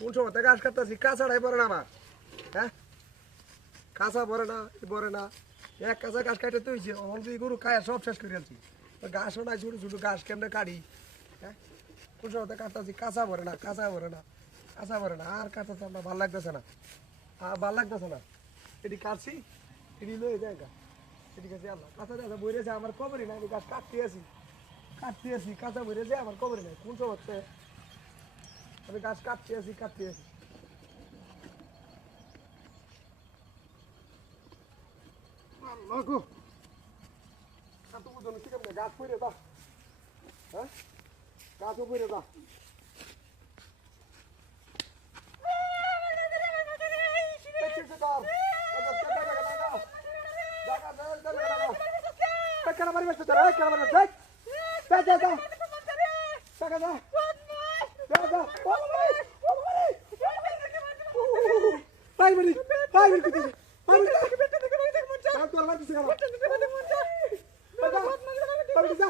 কোন সময় থেকে ঘাস কাটতেছি কাঁচাটাই পরে না আমার। হ্যাঁ? কাঁচা পরে না পরে না। এক কাঁচা ঘাস কাটে তুইছে অন তুই গরু খায়, সব শেষ করে আনছি। ঘাসও নাই, ছোটো ছোটো ঘাস কেমনে কাটি? হ্যাঁ? কোন সময় থেকে কাটতেছি কাঁচা পরে না, কাঁচা পরে না, কাঁচা পরে না। আর কাটতে আমরা ভালো লাগতেছে না। আর ভালো লাগতেছে না। এটি কাটছি, এটি লয়ে যায় গা। এটি কাছে আল্লাহ কাঁচা দেখা বইরেছে, আমার কবরই নাই। আমি গাছ কাটতে আছি। কাটতে আছি, কাঁচা বইরেছে, আমার কবরই নাই। কোন সময় থেকে আমি গাছ কাটতে আছি কাটতে আছি আল্লাহ গো এত বুঝুন কি কেমনে গাছ পড়ে দা হ্যাঁ গাছও পড়ে দা কেন মারি বসতে রে কেন মারি বসতে যা যা যা টাকা দা যা যা তাই বলি তাই বলি তুই তাই বলি কাল তো আল্লাহ দিছে কাল তাই যা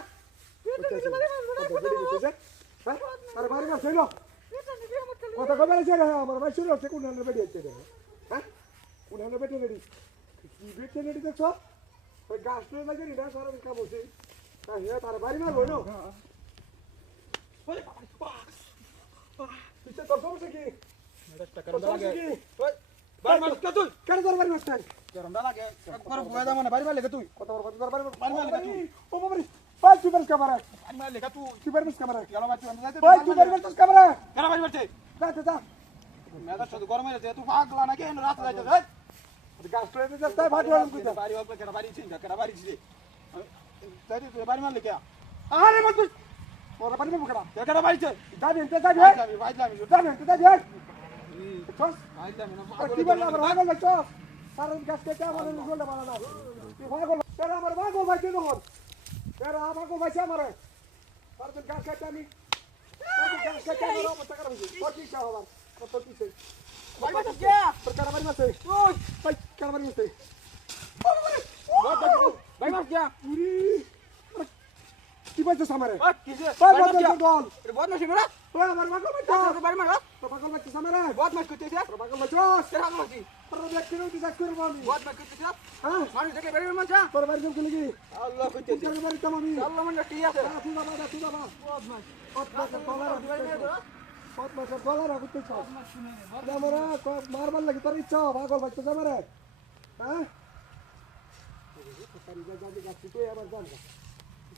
আরে মারি মার ছিল কথা কবে আছে রে আমার ভাই ছিল সে কোন হান্ড্রেড বেডি আছে রে হ্যাঁ কোন হান্ড্রেড বেডি রেডি কি বেডি রেডি দেখছ ওই গাছ নিয়ে লাগে রে সারা কাম হচ্ছে হ্যাঁ তার বাড়ি মারবো না পিছে তোর সমস্যা কি তোর সমস্যা কি কেন তোর বাড়ি মারছিস কত বড় কত তোর বাড়ি মারছিস ও বাবারে ভাই তুই। কামারা তুই বেরস কামারা ভাই তুই বেরস কামারা যা যা যা গাছ তুলে দিতে তাই ভাগ হলাম কইতা আরে মত তোর বাড়ি মারবো কেডা যাবি এনতে যাবি যাবি এনতে যাবি চল কি বললি আমার? ভাগল ভাই চল সারা গাছ কেটে আমার গোলটা বানানো তুই ভাগল তেরা আমার ভাগল ভাই কেন হল তেরা ভাগল ভাই আমার। সারা দিন গাছ কেটে আমি সারা দিন গাছ কেটে আমার অবস্থা খারাপ হয়েছে? তোর কি চাও আমার তোর কি চাই তোর কারা বাড়ি মারছে ওই। ভাই কারা বাড়ি মারছে উরি কি বলছিস আমারে? ভাই বলছিস বল আমার ভাই চল তোর ভাগল ভাই সামনে তোর ভাই চল তোর দেখতে নই তুই করে বলি হ্যাঁ তোর বাড়ি যাম কি তোর বাড়ি যাম আমি। তুই বাবা দা তুই বাবা কত মাসের ডলার কত মাসের ডলার আগুতে চাও আমরা মারবার লাগি তোর ইচ্ছা ভাগল ভাই তো যাবে রে হ্যাঁ আবার যান ইয়া তো ঠিক আছে আমার ঠিক আছে তো বুঝো লাগছে ঠিক আছে বাবা মরে কা বাবা বুঝো লাগছে হ্যাঁ কা তোর কি লতাছে কোলা গো কোলা গো কি রে এ ও বে